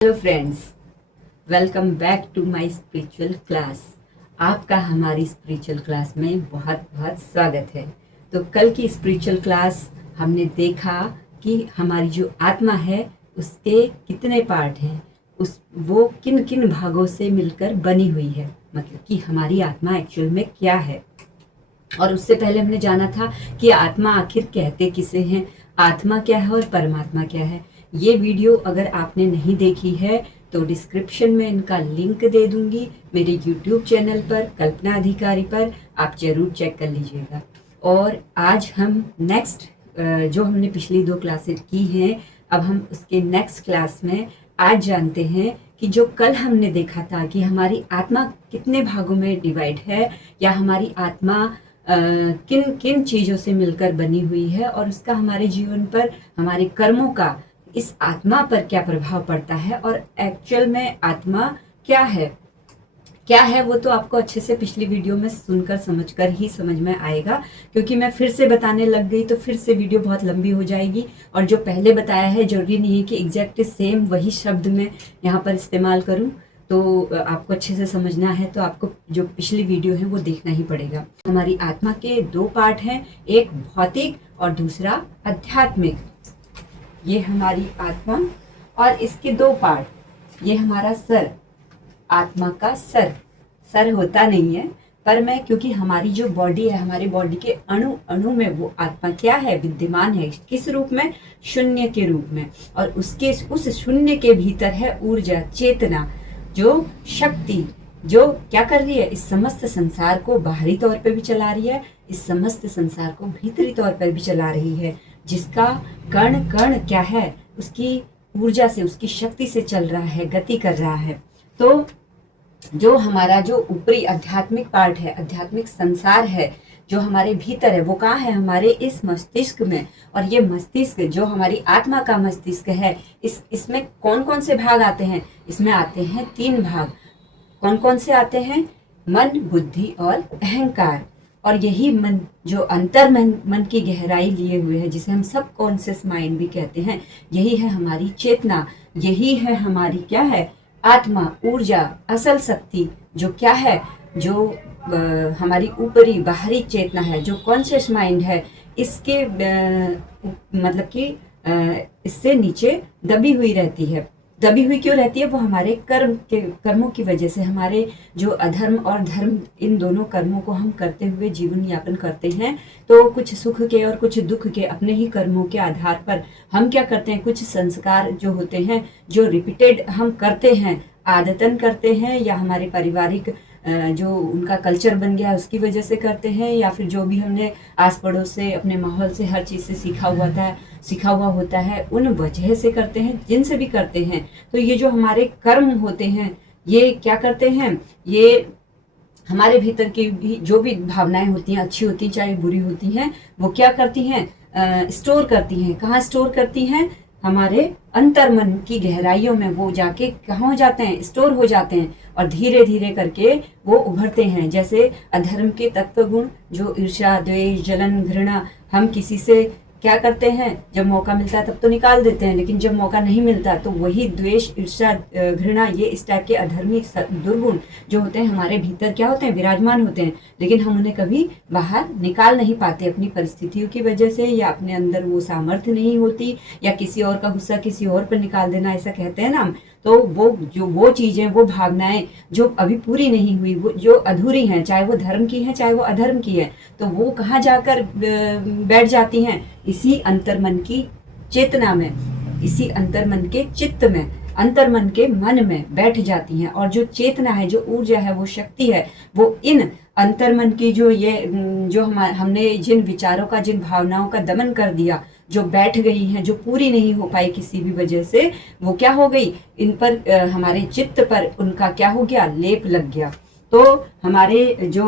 Hello friends, welcome back to my spiritual class. आपका हमारी spiritual class में बहुत बहुत स्वागत है। तो कल की स्पिरिचुअल क्लास हमने देखा कि हमारी जो आत्मा है उसके कितने पार्ट हैं, वो किन किन भागों से मिलकर बनी हुई है, मतलब कि हमारी आत्मा एक्चुअल में क्या है। और उससे पहले हमने जाना था कि आत्मा आखिर कहते किसे हैं, आत्मा क्या है और परमात्मा क्या है। ये वीडियो अगर आपने नहीं देखी है तो डिस्क्रिप्शन में इनका लिंक दे दूंगी, मेरे यूट्यूब चैनल पर कल्पना अधिकारी पर आप जरूर चेक कर लीजिएगा। और आज हम नेक्स्ट जो हमने पिछली 2 क्लासेस की हैं, अब हम उसके नेक्स्ट क्लास में आज जानते हैं कि जो कल हमने देखा था कि हमारी आत्मा कितने भागों में डिवाइड है, या हमारी आत्मा किन किन चीज़ों से मिलकर बनी हुई है और उसका हमारे जीवन पर, हमारे कर्मों का इस आत्मा पर क्या प्रभाव पड़ता है, और एक्चुअल में आत्मा क्या है वो तो आपको अच्छे से पिछली वीडियो में सुनकर समझकर ही समझ में आएगा। क्योंकि मैं फिर से बताने लग गई तो फिर से वीडियो बहुत लंबी हो जाएगी, और जो पहले बताया है जरूरी नहीं है कि एग्जैक्ट सेम वही शब्द मैं यहाँ पर इस्तेमाल करूँ। तो आपको अच्छे से समझना है तो आपको जो पिछली वीडियो है वो देखना ही पड़ेगा। हमारी आत्मा के 2 पार्ट हैं, एक भौतिक और दूसरा आध्यात्मिक। ये हमारी आत्मा और इसके 2 पार्ट, ये हमारा सर, आत्मा का सर होता नहीं है, पर मैं क्योंकि हमारी जो बॉडी है, हमारे बॉडी के अणु अणु में वो आत्मा क्या है, विद्यमान है। किस रूप में? शून्य के रूप में। और उस शून्य के भीतर है ऊर्जा, चेतना, जो शक्ति, जो क्या कर रही है, इस समस्त संसार को बाहरी तौर पे भी चला रही है, इस समस्त संसार को भीतरी तौर पर भी चला रही है, जिसका कण कण क्या है, उसकी ऊर्जा से, उसकी शक्ति से चल रहा है, गति कर रहा है। तो जो हमारा जो ऊपरी आध्यात्मिक पार्ट है, आध्यात्मिक संसार है, जो हमारे भीतर है, वो कहाँ है? हमारे इस मस्तिष्क में। और ये मस्तिष्क जो हमारी आत्मा का मस्तिष्क है, इसमें कौन कौन से भाग आते हैं? इसमें आते हैं 3 भाग। कौन कौन से आते हैं? मन, बुद्धि और अहंकार। और यही मन, जो अंतर मन की गहराई लिए हुए है, जिसे हम सब कॉन्शियस माइंड भी कहते हैं, यही है हमारी चेतना, यही है हमारी क्या है? आत्मा, ऊर्जा, असल शक्ति, जो क्या है, जो हमारी ऊपरी बाहरी चेतना है, जो कॉन्शियस माइंड है, इसके मतलब कि इससे नीचे दबी हुई रहती है। दबी हुई क्यों रहती है? वो हमारे कर्मों की वजह से, हमारे जो अधर्म और धर्म, इन दोनों कर्मों को हम करते हुए जीवन यापन करते हैं। तो कुछ सुख के और कुछ दुख के अपने ही कर्मों के आधार पर हम क्या करते हैं, कुछ संस्कार जो होते हैं, जो रिपीटेड हम करते हैं, आदतन करते हैं, या हमारे पारिवारिक जो उनका कल्चर बन गया उसकी वजह से करते हैं, या फिर जो भी हमने आस पड़ोस से, अपने माहौल से, हर चीज़ से सीखा हुआ होता है, उन वजह से करते हैं, जिनसे भी करते हैं। तो ये जो हमारे कर्म होते हैं, ये क्या करते हैं? ये हमारे भीतर की भी जो भी भावनाएं होती हैं, अच्छी होती हैं चाहे बुरी होती हैं, वो क्या करती हैं? स्टोर करती हैं। कहाँ स्टोर करती हैं? हमारे अंतर मन की गहराइयों में वो जाके कहाँ हो जाते हैं? स्टोर हो जाते हैं, और धीरे धीरे करके वो उभरते हैं। जैसे अधर्म के तत्व गुण, जो ईर्ष्या, द्वेष, जलन, घृणा, हम किसी से क्या करते हैं? जब मौका मिलता है तब तो निकाल देते हैं, लेकिन जब मौका नहीं मिलता तो वही द्वेष, ईर्ष्या, घृणा, ये इस टाइप के अधर्मी दुर्गुण जो होते हैं हमारे भीतर क्या होते हैं? विराजमान होते हैं, लेकिन हम उन्हें कभी बाहर निकाल नहीं पाते अपनी परिस्थितियों की वजह से, या अपने अंदर वो सामर्थ्य नहीं होती, या किसी और का गुस्सा किसी और पर निकाल देना, ऐसा कहते हैं ना हम। तो वो चीजें, वो भावनाएं जो अभी पूरी नहीं हुई, वो जो अधूरी हैं, चाहे वो धर्म की हैं चाहे वो अधर्म की है, तो वो कहाँ जाकर बैठ जाती हैं? इसी अंतर्मन की चेतना में, इसी अंतर्मन के चित्त में, अंतर्मन के मन में बैठ जाती हैं। और जो चेतना है, जो ऊर्जा है, वो शक्ति है, वो इन अंतर्मन की जो हमने जिन विचारों का, जिन भावनाओं का दमन कर दिया, जो बैठ गई हैं, जो पूरी नहीं हो पाई किसी भी वजह से, वो क्या हो गई? इन पर हमारे चित्त पर उनका क्या हो गया? लेप लग गया। तो हमारे जो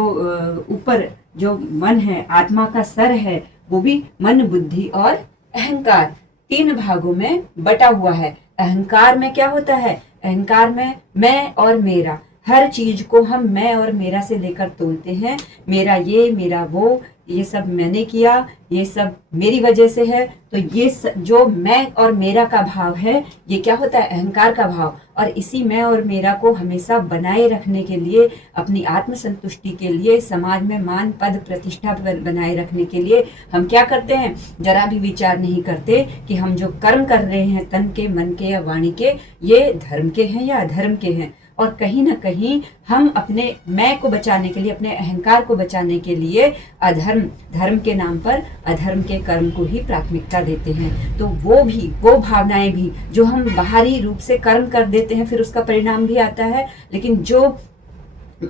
ऊपर जो मन है, आत्मा का सर है, वो भी मन, बुद्धि और अहंकार 3 भागों में बटा हुआ है। अहंकार में क्या होता है? अहंकार में मैं और मेरा, हर चीज को हम मैं और मेरा से लेकर तोलते हैं, मेरा ये, मेरा वो, ये सब मैंने किया, ये सब मेरी वजह से है। तो ये जो मैं और मेरा का भाव है, ये क्या होता है? अहंकार का भाव। और इसी मैं और मेरा को हमेशा बनाए रखने के लिए, अपनी आत्म संतुष्टि के लिए, समाज में मान पद प्रतिष्ठा बनाए रखने के लिए हम क्या करते हैं? जरा भी विचार नहीं करते कि हम जो कर्म कर रहे हैं तन के, मन के या वाणी के, ये धर्म के हैं या अधर्म के हैं। और कहीं ना कहीं हम अपने मैं को बचाने के लिए, अपने अहंकार को बचाने के लिए धर्म के नाम पर अधर्म के कर्म को ही प्राथमिकता देते हैं। तो वो भावनाएं भी जो हम बाहरी रूप से कर्म कर देते हैं, फिर उसका परिणाम भी आता है। लेकिन जो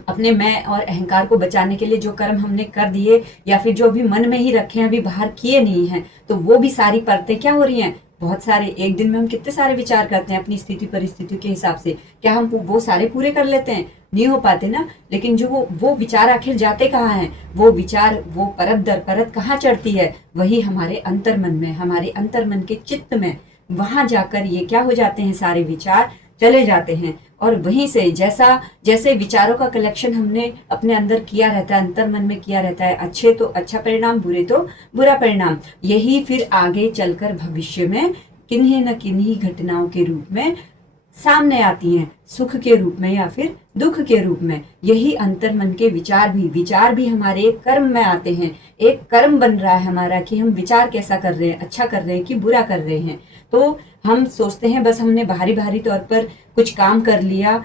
अपने मैं और अहंकार को बचाने के लिए जो कर्म हमने कर दिए, या फिर जो भी मन में ही रखे हैं, अभी बाहर किए नहीं हैं, तो वो भी सारी परतें क्या हो रही हैं? बहुत सारे, एक दिन में हम कितने सारे विचार करते हैं अपनी स्थिति परिस्थितियों के हिसाब से। क्या हम वो सारे पूरे कर लेते हैं? नहीं हो पाते ना। लेकिन जो वो विचार आखिर जाते कहाँ हैं? वो विचार, वो परत दर परत कहाँ चढ़ती है? वही हमारे अंतर्मन में, हमारे अंतर्मन के चित्त में। वहां जाकर ये क्या हो जाते हैं? सारे विचार चले जाते हैं। और वहीं से जैसे विचारों का कलेक्शन हमने अपने अंदर किया रहता है, अंतर मन में किया रहता है, अच्छे तो अच्छा परिणाम, बुरे तो बुरा परिणाम, यही फिर आगे चलकर भविष्य में किन्हीं न किन्हीं घटनाओं के रूप में सामने आती हैं, सुख के रूप में या फिर दुख के रूप में। यही अंतर मन के विचार भी हमारे एक कर्म में आते हैं। एक कर्म बन रहा है हमारा कि हम विचार कैसा कर रहे हैं, अच्छा कर रहे हैं कि बुरा कर रहे हैं। तो हम सोचते हैं बस हमने बाहरी तौर पर कुछ काम कर लिया,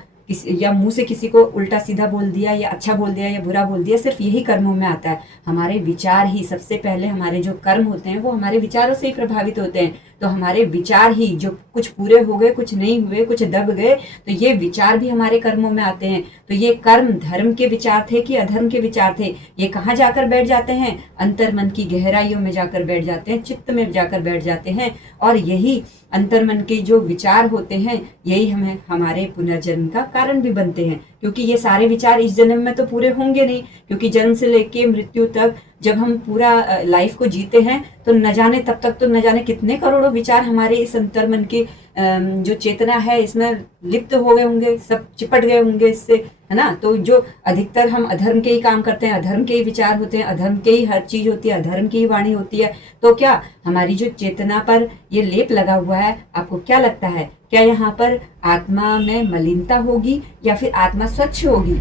या मुंह से किसी को उल्टा सीधा बोल दिया, या अच्छा बोल दिया या बुरा बोल दिया, सिर्फ यही कर्मों में आता है। हमारे विचार ही सबसे पहले, हमारे जो कर्म होते हैं वो हमारे विचारों से ही प्रभावित होते हैं। तो हमारे विचार ही, जो कुछ पूरे हो गए, कुछ नहीं हुए, कुछ दब गए, तो ये विचार भी हमारे कर्मों में आते हैं। तो ये कर्म धर्म के विचार थे कि अधर्म के विचार थे? ये कहाँ जाकर बैठ जाते हैं? अंतर्मन की गहराइयों में जाकर बैठ जाते हैं, चित्त में जाकर बैठ जाते हैं। और यही अंतर्मन के जो विचार होते हैं, यही हमें हमारे पुनर्जन्म का कारण भी बनते हैं। क्योंकि ये सारे विचार इस जन्म में तो पूरे होंगे नहीं, क्योंकि जन्म से लेके मृत्यु तक जब हम पूरा लाइफ को जीते हैं, तो न जाने तब तक तो न जाने कितने करोड़ों विचार हमारे इस अंतर्मन की जो चेतना है इसमें लिप्त हो गए होंगे, सब चिपट गए होंगे इससे, है ना। तो जो अधिकतर हम अधर्म के ही काम करते हैं, अधर्म के ही विचार होते हैं, अधर्म के ही हर चीज होती है, अधर्म की ही वाणी होती है। तो क्या हमारी जो चेतना पर ये लेप लगा हुआ है, आपको क्या लगता है? क्या यहाँ पर आत्मा में मलिनता होगी या फिर आत्मा स्वच्छ होगी?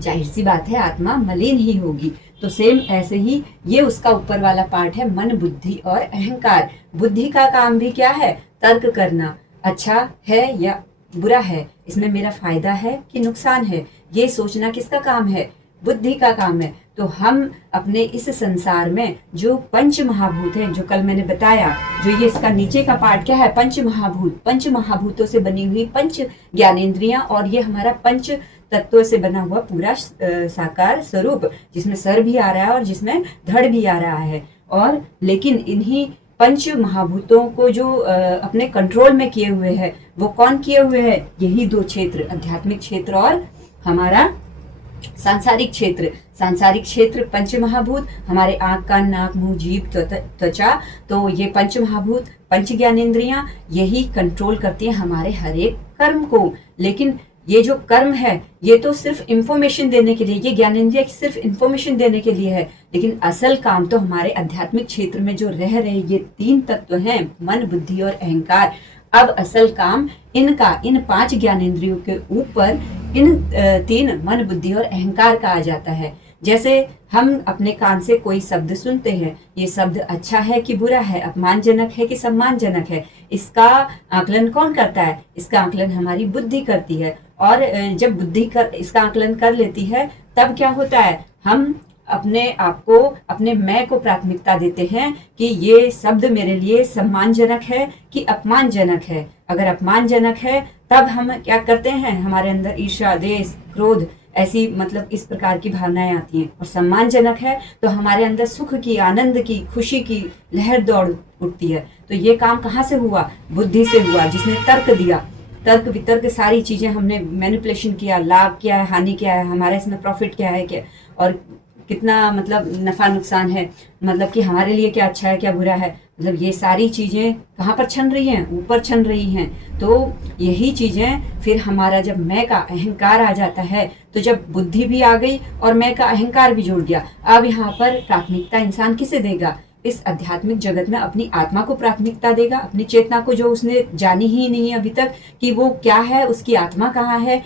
जाहिर सी बात है, आत्मा मलिन ही होगी। तो सेम ऐसे ही ये उसका ऊपर वाला पार्ट है, मन, बुद्धि और अहंकार। बुद्धि का काम भी क्या है? तर्क करना, अच्छा है या बुरा है, इसमें मेरा फायदा है कि नुकसान है, ये सोचना किसका काम है? बुद्धि का काम है। तो हम अपने इस संसार में जो पंच महाभूत हैं, जो कल मैंने बताया, जो ये इसका नीचे का पार्ट क्या है? पंच महाभूत। पंच महाभूतों से बनी हुई पंच ज्ञानेंद्रियां, और ये हमारा पंच तत्वों से बना हुआ पूरा साकार स्वरूप, जिसमें सर भी आ रहा है और जिसमें धड़ भी आ रहा है। और लेकिन इन्हीं पंच महाभूतों को जो अपने कंट्रोल में किए हुए हैं, वो कौन किए हुए हैं? यही दो क्षेत्र, आध्यात्मिक क्षेत्र और हमारा सांसारिक क्षेत्र। सांसारिक क्षेत्र पंच महाभूत, हमारे आंख, कान, नाक, मुंह, जीभ, त्वचा, तो ये पंच महाभूत, पंच ज्ञानेंद्रियां, यही कंट्रोल करती हैं हमारे हर एक कर्म को। लेकिन ये जो कर्म है, ये तो सिर्फ इंफॉर्मेशन देने के लिए, ये ज्ञानेंद्रिय सिर्फ इंफॉर्मेशन देने के लिए है। लेकिन असल काम तो हमारे आध्यात्मिक क्षेत्र में जो रह रहे ये तीन तत्व हैं, मन, बुद्धि और अहंकार, अब असल काम इनका, इन पांच ज्ञानेंद्रियों के ऊपर इन तीन मन, बुद्धि और अहंकार का आ जाता है। जैसे हम अपने कान से कोई शब्द सुनते हैं, ये शब्द अच्छा है कि बुरा है, अपमानजनक है कि सम्मानजनक है, इसका आकलन कौन करता है? इसका आकलन हमारी बुद्धि करती है। और जब बुद्धि इसका आकलन कर लेती है, तब क्या होता है? हम अपने आप को, अपने मैं को प्राथमिकता देते हैं कि ये शब्द मेरे लिए सम्मानजनक है कि अपमानजनक है। अगर अपमानजनक है तब हम क्या करते हैं? हमारे अंदर ईर्ष्या, द्वेष, क्रोध, ऐसी मतलब इस प्रकार की भावनाएं आती हैं। और सम्मानजनक है तो हमारे अंदर सुख की, आनंद की, खुशी की लहर दौड़ उठती है। तो ये काम कहाँ से हुआ? बुद्धि से हुआ, जिसने तर्क दिया। तर्क वितर्क सारी चीजें हमने मैनिपुलेशन किया, लाभ क्या है, हानि क्या है, हमारा इसमें प्रॉफिट क्या है, क्या और कितना मतलब नफा नुकसान है, मतलब कि हमारे लिए क्या अच्छा है क्या बुरा है, मतलब ये सारी चीजें कहाँ पर छन रही हैं? ऊपर छन रही हैं। तो यही चीजें फिर हमारा जब मैं का अहंकार आ जाता है, तो जब बुद्धि भी आ गई और मैं का अहंकार भी जुड़ गया, अब यहाँ पर प्राथमिकता इंसान किसे देगा? इस आध्यात्मिक जगत में अपनी आत्मा को प्राथमिकता देगा, अपनी चेतना को, जो उसने जानी ही नहीं अभी तक कि वो क्या है, उसकी आत्मा कहाँ है,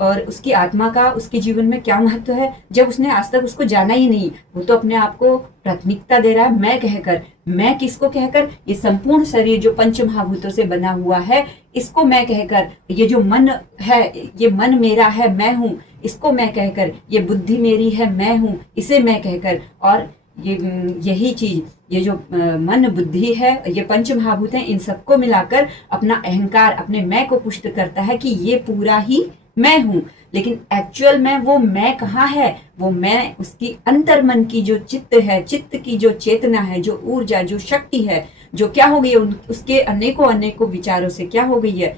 और उसकी आत्मा का उसके जीवन में क्या महत्व है, जब उसने आज तक उसको जाना ही नहीं। वो तो अपने आप को प्राथमिकता दे रहा है मैं कहकर। मैं किसको कहकर? ये संपूर्ण शरीर जो पंच महाभूतों से बना हुआ है, इसको मैं कहकर। ये जो मन है, ये मन मेरा है, मैं हूँ, इसको मैं कहकर। ये बुद्धि मेरी है, मैं हूँ, इसे मैं कहकर। और ये यही चीज, ये जो मन बुद्धि है, ये पंच महाभूत हैं, इन सबको मिलाकर अपना अहंकार, अपने मैं को पुष्ट करता है कि ये पूरा ही मैं हूं। लेकिन एक्चुअल में वो मैं कहाँ है? वो मैं उसकी अंतर मन की जो चित्त है, चित्त की जो चेतना है, जो ऊर्जा, जो शक्ति है, जो क्या हो गई है, उसके अनेकों अनेकों विचारों से क्या हो गई है?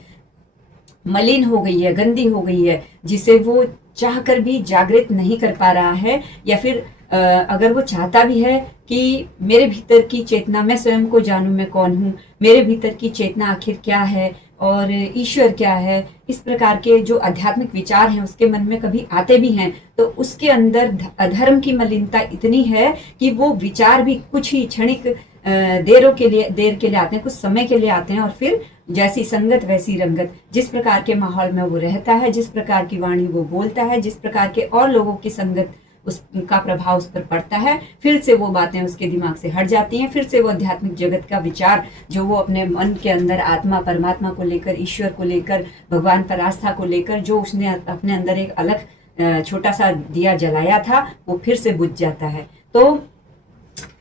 मलिन हो गई है, गंदी हो गई है, जिसे वो चाहकर भी जागृत नहीं कर पा रहा है। या फिर अगर वो चाहता भी है कि मेरे भीतर की चेतना, मैं स्वयं को जानूं मैं कौन हूँ, मेरे भीतर की चेतना आखिर क्या है और ईश्वर क्या है, इस प्रकार के जो आध्यात्मिक विचार हैं उसके मन में कभी आते भी हैं, तो उसके अंदर अधर्म की मलिनता इतनी है कि वो विचार भी कुछ ही क्षणिक देर के लिए आते हैं, कुछ समय के लिए आते हैं, और फिर जैसी संगत वैसी रंगत। जिस प्रकार के माहौल में वो रहता है, जिस प्रकार की वाणी वो बोलता है, जिस प्रकार के और लोगों की संगत उसका प्रभाव उस पर पड़ता है, फिर से वो बातें उसके दिमाग से हट जाती हैं। फिर से वो आध्यात्मिक जगत का विचार जो वो अपने मन के अंदर आत्मा परमात्मा को लेकर, ईश्वर को लेकर, भगवान पर आस्था को लेकर, जो उसने अपने अंदर एक अलग छोटा सा दिया जलाया था, वो फिर से बुझ जाता है। तो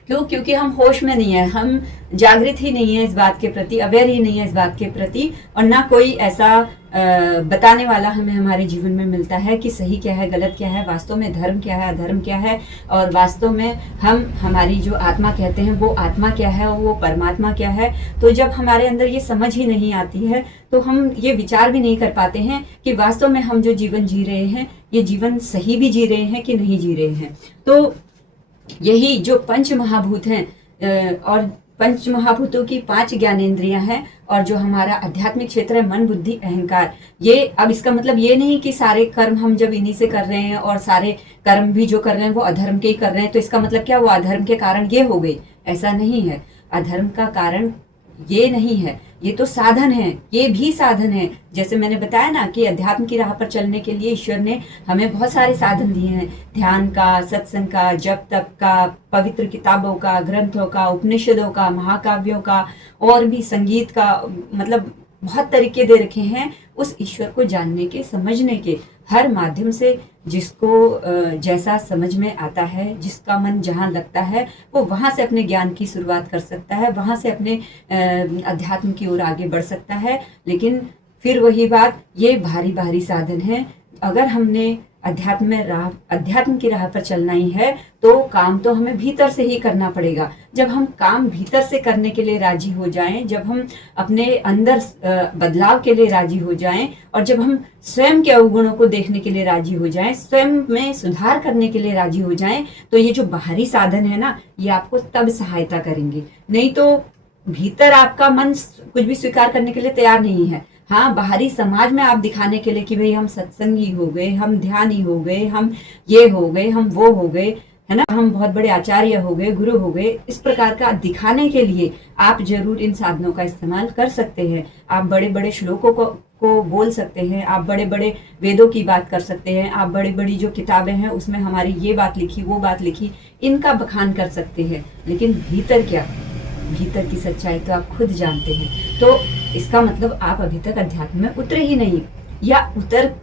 क्योंकि हम होश में नहीं है, हम जागृत ही नहीं है इस बात के प्रति, अवेयर ही नहीं है इस बात के प्रति, और ना कोई ऐसा बताने वाला हमें हमारे जीवन में मिलता है कि सही क्या है, गलत क्या है, वास्तव में धर्म क्या है, अधर्म क्या है, और वास्तव में हम हमारी जो आत्मा कहते हैं वो आत्मा क्या है और वो परमात्मा क्या है। तो जब हमारे अंदर ये समझ ही नहीं आती है, तो हम ये विचार भी नहीं कर पाते हैं कि वास्तव में हम जो जीवन जी रहे हैं, ये जीवन सही भी जी रहे हैं कि नहीं जी रहे हैं। तो यही जो पंच महाभूत हैं, और पंच महाभूतों की 5 ज्ञानेंद्रियां हैं, और जो हमारा आध्यात्मिक क्षेत्र है मन बुद्धि अहंकार, ये अब इसका मतलब ये नहीं कि सारे कर्म हम जब इन्हीं से कर रहे हैं और सारे कर्म भी जो कर रहे हैं वो अधर्म के ही कर रहे हैं, तो इसका मतलब क्या वो अधर्म के कारण ये हो गई? ऐसा नहीं है। अधर्म का कारण ये नहीं है, ये तो साधन है, ये भी साधन है। जैसे मैंने बताया ना कि अध्यात्म की राह पर चलने के लिए ईश्वर ने हमें बहुत सारे साधन दिए हैं, ध्यान का, सत्संग का, जप तप का, पवित्र किताबों का, ग्रंथों का, उपनिषदों का, महाकाव्यों का, और भी संगीत का, मतलब बहुत तरीके दे रखे हैं उस ईश्वर को जानने के, समझने के। हर माध्यम से जिसको जैसा समझ में आता है, जिसका मन जहाँ लगता है, वो वहाँ से अपने ज्ञान की शुरुआत कर सकता है, वहाँ से अपने अध्यात्म की ओर आगे बढ़ सकता है। लेकिन फिर वही बात, ये भारी भारी साधन है। अगर हमने अध्यात्म की राह पर चलना ही है, तो काम तो हमें भीतर से ही करना पड़ेगा। जब हम काम भीतर से करने के लिए राजी हो जाएं, जब हम अपने अंदर बदलाव के लिए राजी हो जाएं, और जब हम स्वयं के अवगुणों को देखने के लिए राजी हो जाएं, स्वयं में सुधार करने के लिए राजी हो जाएं, तो ये जो बाहरी साधन है ना, ये आपको तब सहायता करेंगे। नहीं तो भीतर आपका मन कुछ भी स्वीकार करने के लिए तैयार नहीं है। हाँ, बाहरी समाज में आप दिखाने के लिए कि भाई हम सत्संगी हो गए, हम ध्यानी हो गए, हम ये हो गए, हम वो हो गए, है ना, हम बहुत बड़े आचार्य हो गए, गुरु हो गए, इस प्रकार का दिखाने के लिए आप जरूर इन साधनों का इस्तेमाल कर सकते हैं। आप बड़े बड़े श्लोकों को बोल सकते हैं, आप बड़े बड़े वेदों की बात कर सकते हैं, आप बड़ी बड़ी जो किताबें हैं उसमें हमारी ये बात लिखी, वो बात लिखी, इनका बखान कर सकते हैं। लेकिन भीतर क्या, भीतर की सच्चाई तो आप खुद जानते हैं। तो इसका मतलब आप अभी तक अध्यात्म में उतरे ही नहीं, या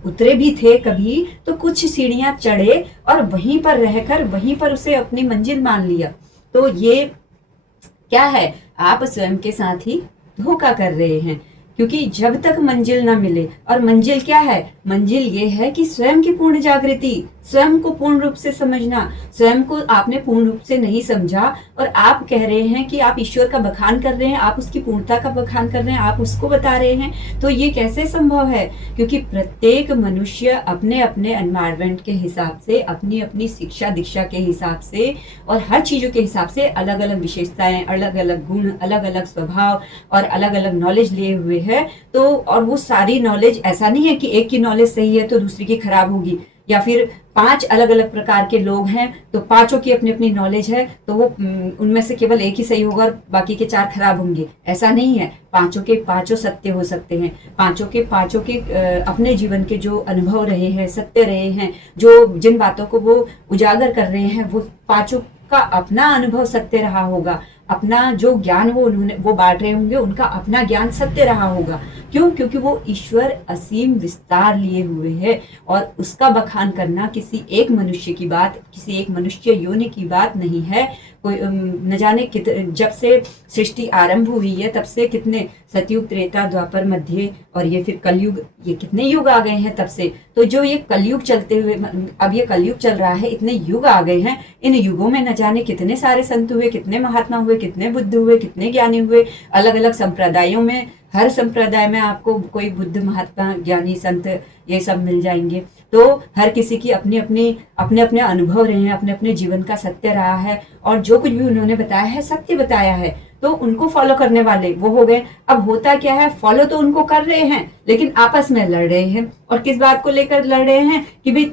उतरे भी थे कभी तो कुछ सीढ़ियां चढ़े और वहीं पर रहकर वहीं पर उसे अपनी मंजिल मान लिया। तो ये क्या है? आप स्वयं के साथ ही धोखा कर रहे हैं। क्योंकि जब तक मंजिल ना मिले, और मंजिल क्या है, मंजिल ये है कि स्वयं की पूर्ण जागृति, स्वयं को पूर्ण रूप से समझना। स्वयं को आपने पूर्ण रूप से नहीं समझा और आप कह रहे हैं कि आप ईश्वर का बखान कर रहे हैं, आप उसकी पूर्णता का बखान कर रहे हैं, आप उसको बता रहे हैं, तो ये कैसे संभव है? क्योंकि प्रत्येक मनुष्य अपने अपने एनवायरमेंट के हिसाब से, अपनी अपनी शिक्षा दीक्षा के हिसाब से और हर चीजों के हिसाब से अलग अलग विशेषताएं, अलग अलग गुण, अलग अलग स्वभाव और अलग अलग नॉलेज लिए हुए है। तो और वो सारी नॉलेज, ऐसा नहीं है कि एक की नॉलेज सही है तो दूसरी की खराब होगी, या फिर 5 अलग अलग प्रकार के लोग हैं तो पांचों की अपनी अपनी नॉलेज है, तो वो उनमें से केवल एक ही सही होगा और बाकी के 4 खराब होंगे, ऐसा नहीं है। पांचों के पांचों सत्य हो सकते हैं। पांचों के अपने जीवन के जो अनुभव रहे हैं, सत्य रहे हैं, जो जिन बातों को वो उजागर कर रहे हैं, वो पांचों का अपना अनुभव सत्य रहा होगा। अपना जो ज्ञान वो बांट रहे होंगे, उनका अपना ज्ञान सत्य रहा होगा। क्यों? क्योंकि वो ईश्वर असीम विस्तार लिए हुए है और उसका बखान करना किसी एक मनुष्य की बात, किसी एक मनुष्य योनि की बात नहीं है। कोई न जाने जब से सृष्टि आरंभ हुई है तब से कितने सतयुग, त्रेता, द्वापर, मध्य और ये फिर कलयुग, ये कितने युग आ गए हैं तब से। तो जो ये कलयुग चलते हुए, अब ये कलयुग चल रहा है, इतने युग आ गए हैं। इन युगों में न जाने कितने सारे संत हुए, कितने महात्मा हुए, कितने बुद्ध हुए, कितने ज्ञानी हुए। अलग अलग संप्रदायों में, हर संप्रदाय में आपको कोई बुद्ध, महात्मा, ज्ञानी, संत ये सब मिल जाएंगे। तो हर किसी की अपने अपने अनुभव रहे हैं, अपने अपने जीवन का सत्य रहा है और जो कुछ भी उन्होंने बताया है सत्य बताया है, तो उनको फॉलो करने वाले वो हो गए। अब होता क्या है, फॉलो तो उनको कर रहे हैं लेकिन आपस में लड़ रहे हैं। और किस बात को लेकर लड़ रहे हैं कि भाई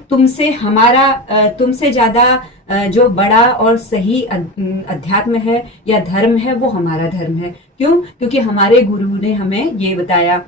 तुमसे ज्यादा जो बड़ा और सही अध्यात्म है या धर्म है वो हमारा धर्म है। क्यों? क्योंकि हमारे गुरु ने हमें ये बताया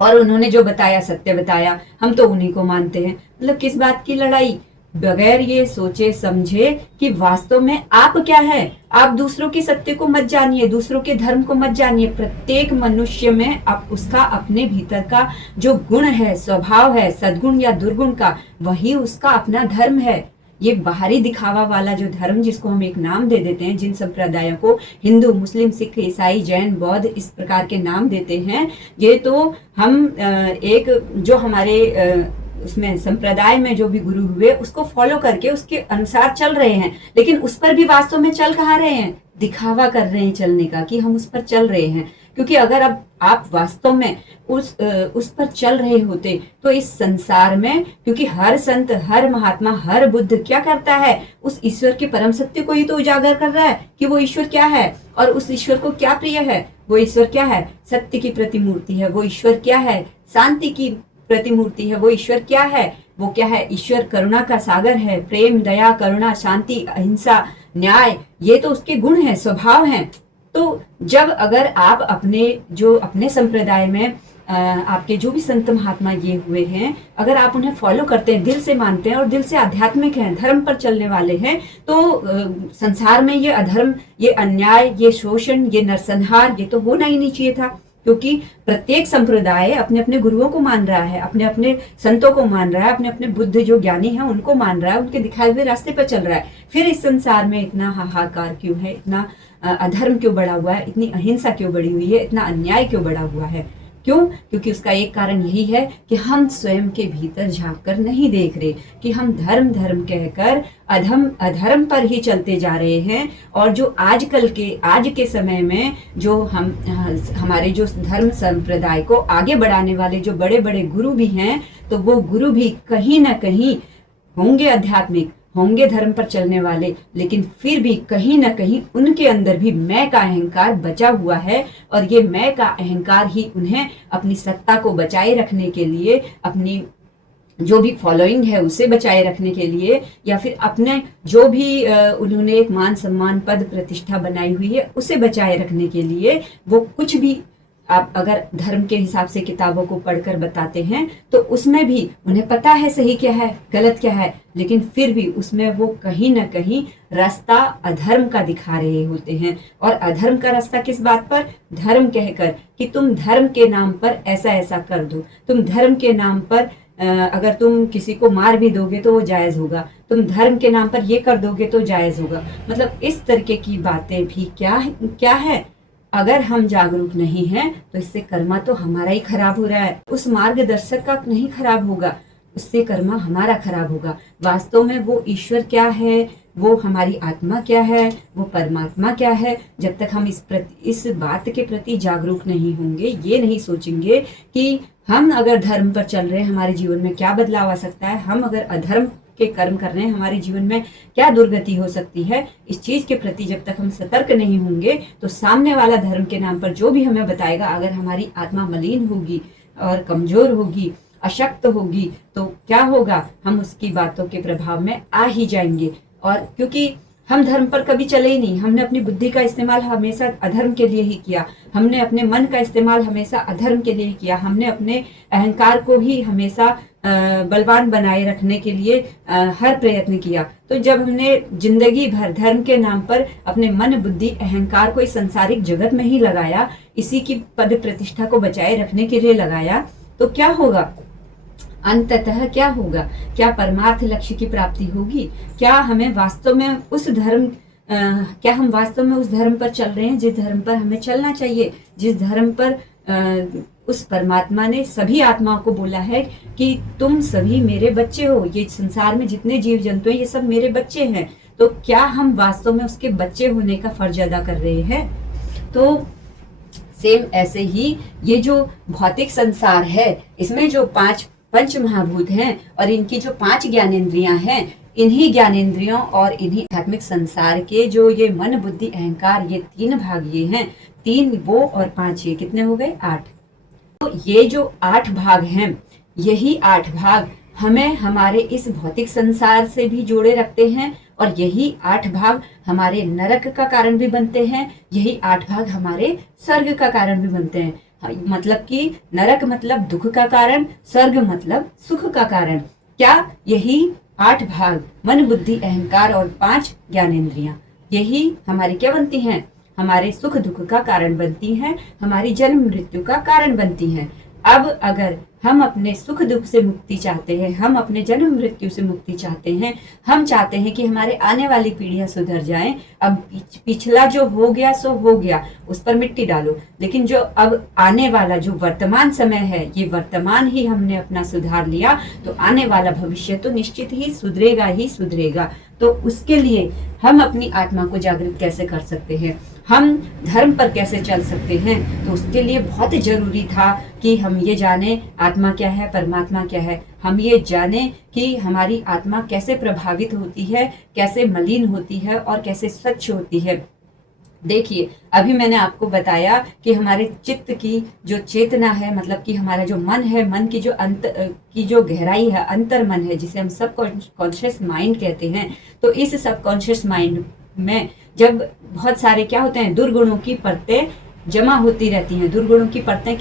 और उन्होंने जो बताया सत्य बताया, हम तो उन्हीं को मानते हैं। मतलब किस बात की लड़ाई? बगैर ये सोचे समझे कि वास्तव में आप क्या है। आप दूसरों के सत्य को मत जानिए, दूसरों के धर्म को मत जानिए। प्रत्येक मनुष्य में आप उसका अपने भीतर का जो गुण है, स्वभाव है, सद्गुण या दुर्गुण का, वही उसका अपना धर्म है। ये बाहरी दिखावा वाला जो धर्म, जिसको हम एक नाम दे देते हैं, जिन संप्रदायों को हिंदू, मुस्लिम, सिख, ईसाई, जैन, बौद्ध इस प्रकार के नाम देते हैं, ये तो हम एक जो हमारे उसमें संप्रदाय में जो भी गुरु हुए उसको फॉलो करके उसके अनुसार चल रहे हैं, लेकिन उस पर भी वास्तव में चल कहाँ रहे हैं? दिखावा कर रहे हैं चलने का कि हम उस पर चल रहे हैं। क्योंकि अगर अब आप वास्तव में उस पर चल रहे होते तो इस संसार में, क्योंकि हर संत, हर महात्मा, हर बुद्ध क्या करता है, उस ईश्वर के परम सत्य को ही तो उजागर कर रहा है कि वो ईश्वर क्या है और उस ईश्वर को क्या प्रिय है। वो ईश्वर क्या है? सत्य की प्रतिमूर्ति है। वो ईश्वर क्या है? शांति की प्रतिमूर्ति है। वो ईश्वर क्या है? वो क्या है? ईश्वर करुणा का सागर है। प्रेम, दया, करुणा, शांति, अहिंसा, न्याय, ये तो उसके गुण हैं, स्वभाव हैं। तो जब अगर आप अपने संप्रदाय में आपके जो भी संत महात्मा ये हुए हैं, अगर आप उन्हें फॉलो करते हैं, दिल से मानते हैं और दिल से आध्यात्मिक हैं, धर्म पर चलने वाले हैं, तो संसार में ये अधर्म, ये अन्याय, ये शोषण, ये नरसंहार, ये तो होना ही नहीं चाहिए था। क्योंकि प्रत्येक संप्रदाय अपने अपने गुरुओं को मान रहा है, अपने अपने संतों को मान रहा है, अपने अपने बुद्ध जो ज्ञानी हैं उनको मान रहा है, उनके दिखाए हुए रास्ते पर चल रहा है। फिर इस संसार में इतना हाहाकार क्यों है? इतना अधर्म क्यों बढ़ा हुआ है? इतनी अहिंसा क्यों बढ़ी हुई है? इतना अन्याय क्यों बढ़ा हुआ है? क्यों? क्योंकि उसका एक कारण यही है कि हम स्वयं के भीतर झांक कर नहीं देख रहे, कि हम धर्म धर्म कहकर अधर्म पर ही चलते जा रहे हैं। और जो आज के समय में जो हमारे जो धर्म संप्रदाय को आगे बढ़ाने वाले जो बड़े बड़े गुरु भी हैं, तो वो गुरु भी कहीं ना कहीं होंगे आध्यात्मिक, होंगे धर्म पर चलने वाले, लेकिन फिर भी कहीं ना कहीं उनके अंदर भी मैं का अहंकार बचा हुआ है। और ये मैं का अहंकार ही उन्हें अपनी सत्ता को बचाए रखने के लिए, अपनी जो भी फॉलोइंग है उसे बचाए रखने के लिए, या फिर अपने जो भी उन्होंने एक मान सम्मान, पद, प्रतिष्ठा बनाई हुई है उसे बचाए रखने के लिए, वो कुछ भी आप अगर धर्म के हिसाब से किताबों को पढ़कर बताते हैं तो उसमें भी उन्हें पता है सही क्या है, गलत क्या है, लेकिन फिर भी उसमें वो कहीं ना कहीं रास्ता अधर्म का दिखा रहे होते हैं। और अधर्म का रास्ता किस बात पर? धर्म कहकर कि तुम धर्म के नाम पर ऐसा ऐसा कर दो, तुम धर्म के नाम पर अगर तुम किसी को मार भी दोगे तो वो जायज होगा, तुम धर्म के नाम पर ये कर दोगे तो जायज होगा। मतलब इस तरीके की बातें भी क्या है? अगर हम जागरूक नहीं हैं तो इससे कर्मा तो हमारा ही खराब हो रहा है, उस मार्गदर्शक का नहीं खराब होगा, उससे कर्मा हमारा खराब होगा। वास्तव में वो ईश्वर क्या है, वो हमारी आत्मा क्या है, वो परमात्मा क्या है, जब तक हम इस बात के प्रति जागरूक नहीं होंगे, ये नहीं सोचेंगे कि हम अगर धर्म पर चल रहे हैं हमारे जीवन में क्या बदलाव आ सकता है, हम अगर अधर्म के कर्म कर रहे हैं हमारे जीवन में क्या दुर्गति हो सकती है, इस चीज के प्रति जब तक हम सतर्क नहीं होंगे तो सामने वाला धर्म के नाम पर जो भी हमें बताएगा, अगर हमारी आत्मा मलिन होगी और कमजोर होगी, अशक्त होगी, तो क्या होगा, हम उसकी बातों के प्रभाव में आ ही जाएंगे। और क्योंकि हम धर्म पर कभी चले ही नहीं, हमने अपनी बुद्धि का इस्तेमाल हमेशा अधर्म के लिए ही किया, हमने अपने मन का इस्तेमाल हमेशा अधर्म के लिए ही किया, हमने अपने अहंकार को ही हमेशा बलवान बनाए रखने के लिए हर प्रयत्न किया। तो जब हमने जिंदगी भर धर्म के नाम पर अपने मन बुद्धि अहंकार को इस संसारिक जगत में ही लगाया, इसी की पद प्रतिष्ठा को बचाए रखने के लिए लगाया, तो क्या होगा, अंततः क्या होगा, क्या परमार्थ लक्ष्य की प्राप्ति होगी, क्या हमें वास्तव में उस धर्म क्या हम वास्तव में उस धर्म पर चल रहे हैं जिस धर्म पर हमें चलना चाहिए, जिस धर्म पर उस परमात्मा ने सभी आत्माओं को बोला है कि तुम सभी मेरे बच्चे हो, ये संसार में जितने जीव जंतु हैं ये सब मेरे बच्चे हैं। तो क्या हम वास्तव में उसके बच्चे होने का फर्ज अदा कर रहे हैं? तो सेम ऐसे ही ये जो भौतिक संसार है, इसमें जो 5 पंच महाभूत हैं और इनकी जो 5 ज्ञानेंद्रियां हैं, इन्हीं ज्ञानेंद्रियों और इन्हीं आध्यात्मिक संसार के जो ये मन बुद्धि अहंकार, ये 3 भाग ये हैं, 3 वो और 5 ये, कितने हो गए, 8। तो ये जो 8 भाग हैं, यही 8 भाग हमें हमारे इस भौतिक संसार से भी जोड़े रखते हैं और यही 8 भाग हमारे नरक का कारण भी बनते हैं, यही 8 भाग हमारे स्वर्ग का कारण भी बनते हैं। मतलब कि नरक मतलब दुख का कारण, स्वर्ग मतलब सुख का कारण। क्या यही 8 भाग मन बुद्धि अहंकार और 5 ज्ञानेंद्रियां, यही हमारी क्या बनती हैं, हमारे सुख दुख का कारण बनती हैं, हमारी जन्म मृत्यु का कारण बनती हैं। अब अगर हम अपने सुख दुख से मुक्ति चाहते हैं, हम अपने जन्म मृत्यु से मुक्ति चाहते हैं, हम चाहते हैं कि हमारे आने वाली पीढ़ियां सुधर जाएं, अब पिछला जो हो गया सो हो गया, उस पर मिट्टी डालो, लेकिन जो अब आने वाला जो वर्तमान समय है, ये वर्तमान ही हमने अपना सुधार लिया, तो आने वाला भविष्य तो निश्चित ही सुधरेगा ही सुधरेगा। तो उसके लिए हम अपनी आत्मा को जागृत कैसे कर सकते हैं, हम धर्म पर कैसे चल सकते हैं? तो उसके लिए बहुत जरूरी था कि हम ये जाने आत्मा क्या है, परमात्मा क्या है, हम ये जाने कि हमारी आत्मा कैसे प्रभावित होती है, कैसे मलिन होती है और कैसे स्वच्छ होती है। देखिए, अभी मैंने आपको बताया कि हमारे चित्त की जो चेतना है, मतलब कि हमारा जो मन है, मन की जो गहराई है, अंतर मन है, जिसे हम सब कॉन्शियस माइंड कहते हैं। तो इस सब कॉन्शियस माइंड में जब बहुत सारे क्या होते हैं, दुर्गुणों की परतें जमा होती रहती हैं। दुर्गुणों की परतें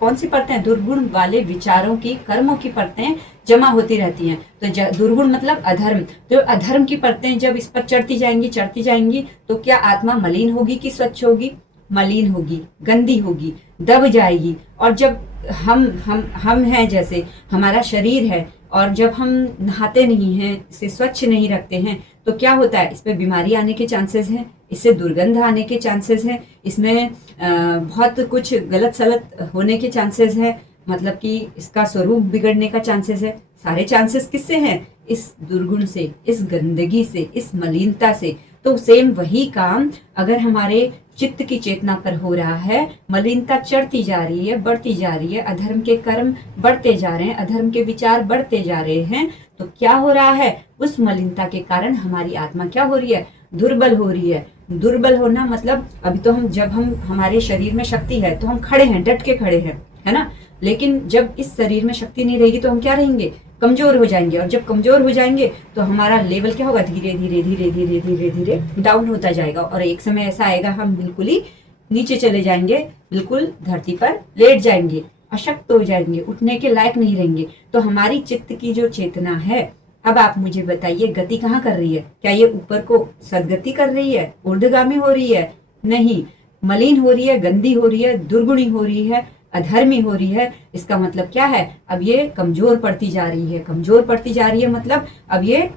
कौन सी परतें? दुर्गुण वाले विचारों की, कर्मों की परतें जमा होती रहती हैं। तो दुर्गुण मतलब अधर्म, तो अधर्म की परतें जब इस पर चढ़ती जाएंगी तो क्या आत्मा मलिन होगी कि स्वच्छ होगी? मलिन होगी, गंदी होगी, दब जाएगी। और जब हम हैं, जैसे हमारा शरीर है, और जब हम नहाते नहीं हैं, इसे स्वच्छ नहीं रखते हैं, तो क्या होता है, इस पे बीमारी आने के चांसेस हैं, इससे दुर्गंध आने के चांसेस हैं, इसमें बहुत कुछ गलत सलत होने के चांसेस हैं, मतलब कि इसका स्वरूप बिगड़ने का चांसेस है। सारे चांसेस किससे हैं? इस दुर्गुण से, इस गंदगी से, इस मलिनता से। तो सेम वही काम अगर हमारे चित्त की चेतना पर हो रहा है, मलिनता चढ़ती जा रही है, बढ़ती जा रही है, अधर्म के कर्म बढ़ते जा रहे हैं, अधर्म के विचार बढ़ते जा रहे हैं, तो क्या हो रहा है, उस मलिनता के कारण हमारी आत्मा क्या हो रही है? दुर्बल हो रही है। दुर्बल होना मतलब अभी तो जब हमारे शरीर में शक्ति है तो हम खड़े हैं, डट के खड़े हैं, है ना। लेकिन जब इस शरीर में शक्ति नहीं रहेगी तो हम क्या रहेंगे? कमजोर हो जाएंगे। और जब कमजोर हो जाएंगे तो हमारा लेवल क्या होगा? धीरे धीरे धीरे धीरे धीरे धीरे डाउन होता जाएगा, और एक समय ऐसा आएगा हम बिल्कुल ही नीचे चले जाएंगे, बिल्कुल धरती पर लेट जाएंगे, अशक्त हो जाएंगे, उठने के लायक नहीं रहेंगे। तो हमारी चित्त की जो चेतना है, अब आप मुझे बताइए, गति कहाँ कर रही है? क्या ये ऊपर को सदगति कर रही है, ऊर्ध्वगामी हो रही है? नहीं, मलिन हो रही है, गंदी हो रही है, दुर्गुणी हो रही है, अधर्मी हो रही है। इसका मतलब क्या है? अब ये कमजोर पड़ती जा रही है। कमजोर पड़ती जा रही है मतलब अब ये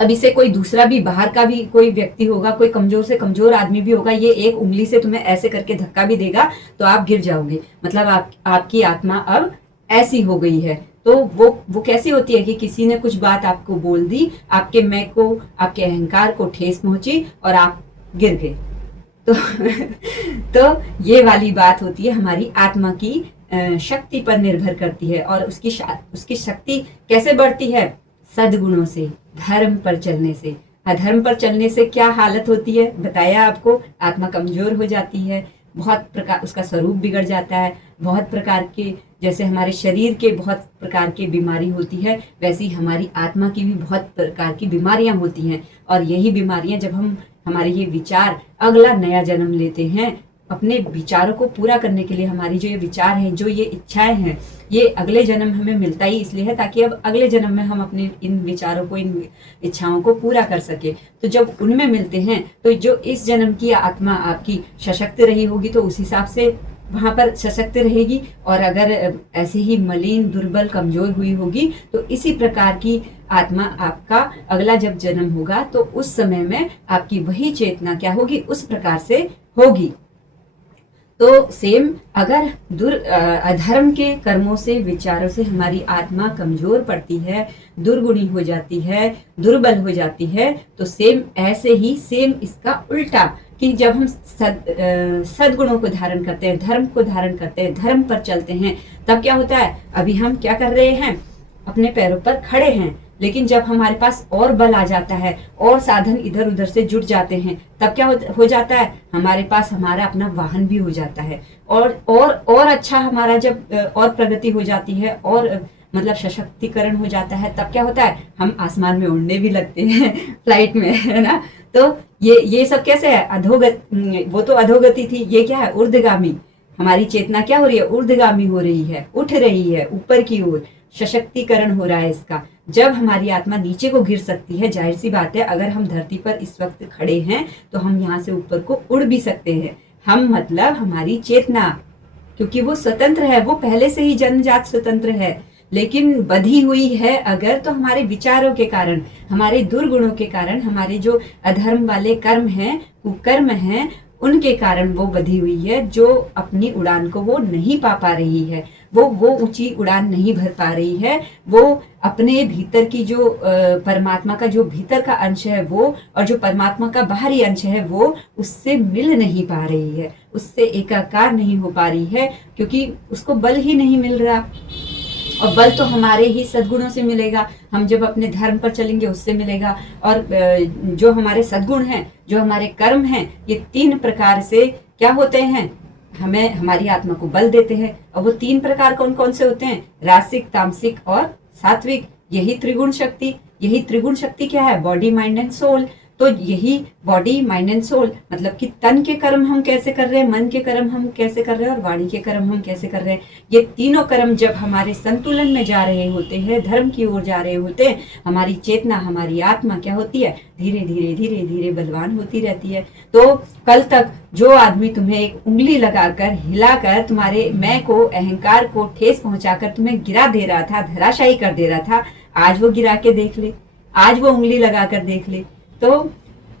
अब इसे कोई दूसरा भी बाहर का भी कोई व्यक्ति होगा, कोई कमजोर से कमजोर आदमी भी होगा, ये एक उंगली से तुम्हें ऐसे करके धक्का भी देगा तो आप गिर जाओगे। मतलब आपकी आत्मा अब ऐसी हो गई है। तो वो कैसी होती है कि किसी ने कुछ बात आपको बोल दी, आपके मैं को, आपके अहंकार को ठेस पहुंची और आप गिर गए। तो तो ये वाली बात होती है, हमारी आत्मा की शक्ति पर निर्भर करती है। और उसकी शक्ति कैसे बढ़ती है? सद्गुणों से, धर्म पर चलने से। अधर्म पर चलने से क्या हालत होती है बताया आपको, आत्मा कमजोर हो जाती है, बहुत प्रकार उसका स्वरूप बिगड़ जाता है, बहुत प्रकार के, जैसे हमारे शरीर के बहुत प्रकार की बीमारी होती है, वैसी हमारी आत्मा की भी बहुत प्रकार की बीमारियां होती हैं। और यही बीमारियां जब हमारे ये विचार अगला नया जन्म लेते हैं, अपने विचारों को पूरा करने के लिए, हमारी जो ये विचार हैं, जो ये इच्छाएं हैं, ये अगले जन्म हमें मिलता ही इसलिए है ताकि अब अगले जन्म में हम अपने इन विचारों को, इन इच्छाओं को पूरा कर सके। तो जब उनमें मिलते हैं तो जो इस जन्म की आत्मा आपकी सशक्त रही होगी तो उस हिसाब से वहां पर सशक्त रहेगी, और अगर ऐसे ही मलिन, दुर्बल, कमजोर हुई होगी तो इसी प्रकार की आत्मा आपका अगला जब जन्म होगा तो उस समय में आपकी वही चेतना क्या होगी, उस प्रकार से होगी। तो सेम अगर अधर्म के कर्मों से, विचारों से हमारी आत्मा कमजोर पड़ती है, दुर्गुणी हो जाती है, दुर्बल हो जाती है, तो सेम ऐसे ही सेम इसका उल्टा कि जब हम सद्गुणों को धारण करते हैं, धर्म को धारण करते हैं, धर्म पर चलते हैं, तब क्या होता है? अभी हम क्या कर रहे हैं? अपने पैरों पर खड़े हैं, लेकिन जब हमारे पास और बल आ जाता है और साधन इधर उधर से जुट जाते हैं, तब क्या हो जाता है? हमारे पास हमारा अपना वाहन भी हो जाता है, और अच्छा हमारा जब और प्रगति हो जाती है, और मतलब सशक्तिकरण हो जाता है, तब क्या होता है? हम आसमान में उड़ने भी लगते हैं फ्लाइट में, है ना। तो ये सब कैसे है? वो तो अधोगति थी, ये क्या है? ऊर्ध्वगामी। हमारी चेतना क्या हो रही है? ऊर्ध्वगामी हो रही है, उठ रही है ऊपर की ओर, सशक्तिकरण हो रहा है इसका। जब हमारी आत्मा नीचे को गिर सकती है, जाहिर सी बात है, अगर हम धरती पर इस वक्त खड़े हैं तो हम यहाँ से ऊपर को उड़ भी सकते हैं। हम मतलब हमारी चेतना, क्योंकि वो स्वतंत्र है, वो पहले से ही जन्मजात स्वतंत्र है, लेकिन बधी हुई है अगर, तो हमारे विचारों के कारण, हमारे दुर्गुणों के कारण, हमारे जो अधर्म वाले कर्म हैं, कुकर्म हैं, उनके कारण वो बधी हुई है, जो अपनी उड़ान को वो नहीं पा रही है, वो ऊंची उड़ान नहीं भर पा रही है। वो अपने भीतर की जो परमात्मा का जो भीतर का अंश है वो, और जो परमात्मा का बाहरी अंश है वो, उससे मिल नहीं पा रही है, उससे एकाकार नहीं हो पा रही है, क्योंकि उसको बल ही नहीं मिल रहा। और बल तो हमारे ही सद्गुणों से मिलेगा, हम जब अपने धर्म पर चलेंगे उससे मिलेगा। और जो हमारे सद्गुण हैं, जो हमारे कर्म हैं, ये 3 प्रकार से क्या होते हैं? हमें, हमारी आत्मा को बल देते हैं। और वो 3 प्रकार कौन कौन से होते हैं? रासिक, तामसिक और सात्विक। यही त्रिगुण शक्ति। यही त्रिगुण शक्ति क्या है? Body, mind and soul. तो यही बॉडी, माइंड एंड सोल, मतलब कि तन के कर्म हम कैसे कर रहे हैं, मन के कर्म हम कैसे कर रहे हैं, और वाणी के कर्म हम कैसे कर रहे हैं। ये तीनों कर्म जब हमारे संतुलन में जा रहे होते हैं, धर्म की ओर जा रहे होते हैं, हमारी चेतना, हमारी आत्मा क्या होती है? धीरे धीरे धीरे धीरे बलवान होती रहती है। तो कल तक जो आदमी तुम्हें एक उंगली लगाकर, हिलाकर, तुम्हारे मैं को, अहंकार को ठेस पहुंचाकर तुम्हें गिरा दे रहा था, धराशायी कर दे रहा था, आज वो गिरा के देख ले, आज वो उंगली लगाकर देख ले। तो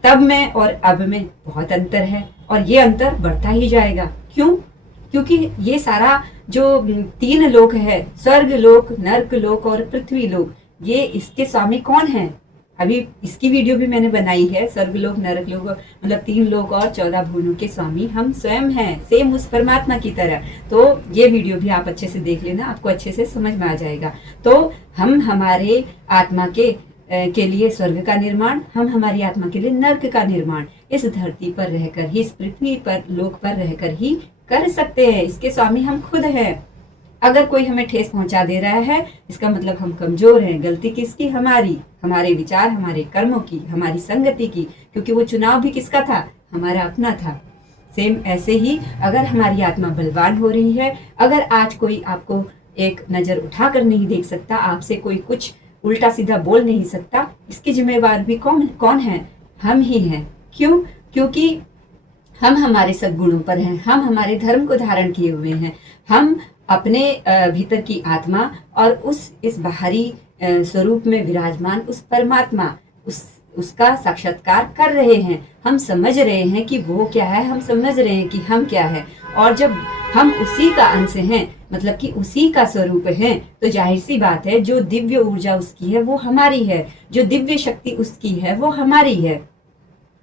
तब में और अब में बहुत अंतर है, और ये अंतर बढ़ता ही जाएगा। क्यों? क्योंकि ये सारा जो 3 लोक है, स्वर्ग लोक, नर्क लोक और पृथ्वी लोक, ये इसके स्वामी कौन है? अभी इसकी वीडियो भी मैंने बनाई है, स्वर्ग लोक, नरक लोक, मतलब 3 लोक और 14 भुवनों के स्वामी हम स्वयं हैं, सेम उस परमात्मा की तरह। तो ये वीडियो भी आप अच्छे से देख लेना, आपको अच्छे से समझ में आ जाएगा। तो हम हमारे आत्मा के लिए स्वर्ग का निर्माण, हम हमारी आत्मा के लिए नर्क का निर्माण इस धरती पर रहकर ही, इस पृथ्वी पर, लोक पर रहकर ही कर सकते हैं। इसके स्वामी हम खुद हैं। अगर कोई हमें ठेस पहुंचा दे रहा है, इसका मतलब हम कमजोर हैं। गलती किसकी? हमारी, हमारे विचार, हमारे कर्मों की, हमारी संगति की, क्योंकि वो चुनाव भी किसका था? हमारा अपना था। सेम ऐसे ही अगर हमारी आत्मा बलवान हो रही है, अगर आज कोई आपको एक नजर उठाकर नहीं देख सकता, आपसे कोई कुछ उल्टा सीधा बोल नहीं सकता, इसकी जिम्मेवार भी कौन है? हम ही हैं। क्यों? क्योंकि हम हमारे सद्गुणों पर हैं, हम हमारे धर्म को धारण किए हुए हैं, हम अपने भीतर की आत्मा और इस बाहरी स्वरूप में विराजमान उस परमात्मा, उसका साक्षात्कार कर रहे हैं, हम समझ रहे हैं कि वो क्या है, हम समझ रहे हैं कि हम क्या है। और जब हम उसी का अंश हैं, मतलब कि उसी का स्वरूप है, तो जाहिर सी बात है जो दिव्य ऊर्जा उसकी है वो हमारी है, जो दिव्य शक्ति उसकी है वो हमारी है।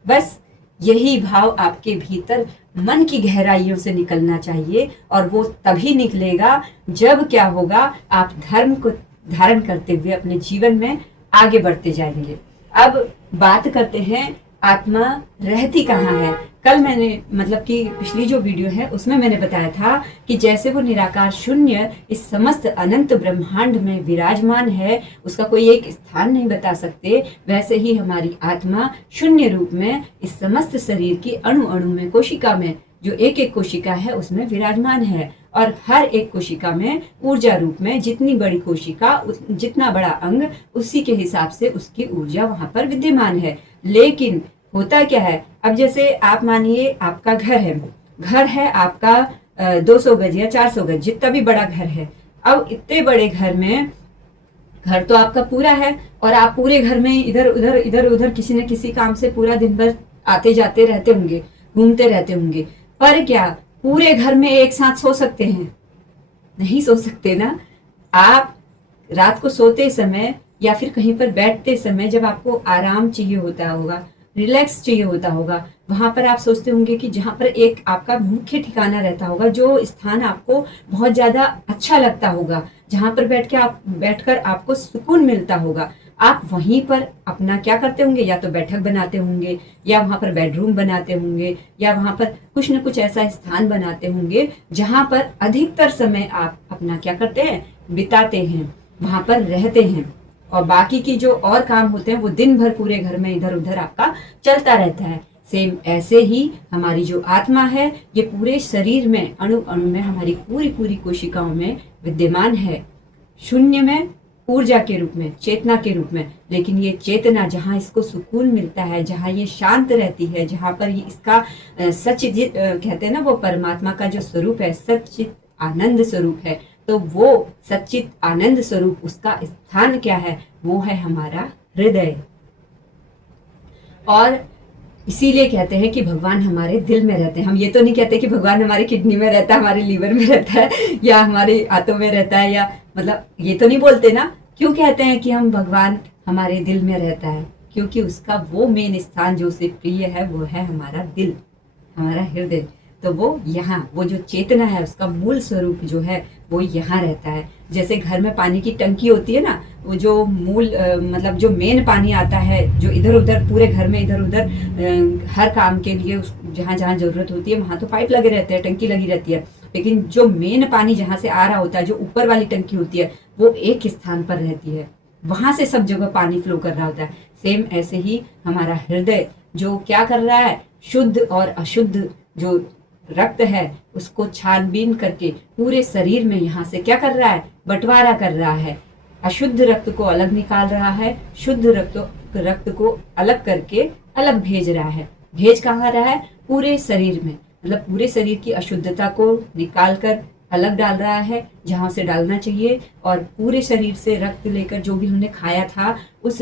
बस यही भाव आपके भीतर मन की गहराइयों से निकलना चाहिए, और वो तभी निकलेगा जब क्या होगा, आप धर्म को धारण करते हुए अपने जीवन में आगे बढ़ते जाएंगे। अब बात करते हैं आत्मा रहती कहाँ है। कल मैंने मतलब कि पिछली जो वीडियो है उसमें मैंने बताया था कि जैसे वो निराकार शून्य इस समस्त अनंत ब्रह्मांड में विराजमान है, उसका कोई एक स्थान नहीं बता सकते, वैसे ही हमारी आत्मा शून्य रूप में इस समस्त शरीर की अणु अणु में, कोशिका में, जो एक एक कोशिका है उसमें विराजमान है। और हर एक कोशिका में ऊर्जा रूप में, जितनी बड़ी कोशिका जितना बड़ा अंग, उसी के हिसाब से उसकी ऊर्जा वहां पर विद्यमान है। लेकिन होता क्या है, अब जैसे आप मानिए आपका घर है आपका 200 गज या 400 गज, जितना भी बड़ा घर है। अब इतने बड़े घर में, घर तो आपका पूरा है और आप पूरे घर में इधर उधर किसी न किसी काम से पूरा दिन भर आते जाते रहते होंगे, घूमते रहते होंगे, पर क्या पूरे घर में एक साथ सो सकते हैं? नहीं सो सकते ना। आप रात को सोते समय या फिर कहीं पर बैठते समय जब आपको आराम चाहिए होता होगा, रिलैक्स चाहिए होता होगा, वहां पर आप सोचते होंगे कि जहां पर एक आपका मुख्य ठिकाना रहता होगा, जो स्थान आपको बहुत ज्यादा अच्छा लगता होगा, जहां पर बैठकर आपको सुकून मिलता होगा, आप वहीं पर अपना क्या करते होंगे, या तो बैठक बनाते होंगे, या वहां पर बेडरूम बनाते होंगे, या वहां पर कुछ न कुछ ऐसा स्थान बनाते होंगे जहां पर अधिकतर समय आप अपना क्या करते हैं, बिताते हैं, वहां पर रहते हैं। और बाकी की जो और काम होते हैं वो दिन भर पूरे घर में इधर उधर आपका चलता रहता है। सेम ऐसे ही हमारी जो आत्मा है, ये पूरे शरीर में, अणु अणु में, हमारी पूरी पूरी कोशिकाओं में विद्यमान है, शून्य में, ऊर्जा के रूप में, चेतना के रूप में। लेकिन ये चेतना जहाँ इसको सुकून मिलता है, जहाँ ये शांत रहती है, जहाँ पर ये इसका सच्चित कहते हैं ना, वो परमात्मा का जो स्वरूप है, सच्चित आनंद स्वरूप है, तो वो सच्चित आनंद स्वरूप, उसका स्थान क्या है, वो है हमारा हृदय। और इसीलिए कहते हैं कि भगवान हमारे दिल में रहते हैं। हम ये तो नहीं कहते कि भगवान हमारी किडनी में रहता है, हमारे लीवर में रहता है, या हमारे हाथों में रहता है, या मतलब ये तो नहीं बोलते ना। क्यों कहते हैं कि हम भगवान हमारे दिल में रहता है? क्योंकि उसका वो मेन स्थान जो उसे प्रिय है वो है हमारा दिल, हमारा हृदय। तो वो यहाँ, वो जो चेतना है उसका मूल स्वरूप जो है वो यहाँ रहता है। जैसे घर में पानी की टंकी होती है ना, वो जो मूल मतलब जो मेन पानी आता है, जो इधर उधर पूरे घर में इधर उधर हर काम के लिए जहाँ जहाँ जरूरत होती है वहां तो पाइप लगे रहते हैं, टंकी लगी रहती है, लेकिन जो मेन पानी जहाँ से आ रहा होता है, जो ऊपर वाली टंकी होती है, वो एक स्थान पर रहती है, वहां से सब जगह पानी फ्लो कर रहा होता है। सेम ऐसे ही हमारा हृदय जो क्या कर रहा है, शुद्ध और अशुद्ध जो रक्त है उसको छानबीन करके पूरे शरीर में यहाँ से क्या कर रहा है, बंटवारा कर रहा है। अशुद्ध रक्त को अलग निकाल रहा है, शुद्ध रक्त को अलग करके अलग भेज रहा है। भेज कहाँ रहा है? पूरे शरीर में, मतलब पूरे शरीर की अशुद्धता को निकाल कर अलग डाल रहा है जहाँ से डालना चाहिए, और पूरे शरीर से रक्त लेकर जो भी हमने खाया था, उस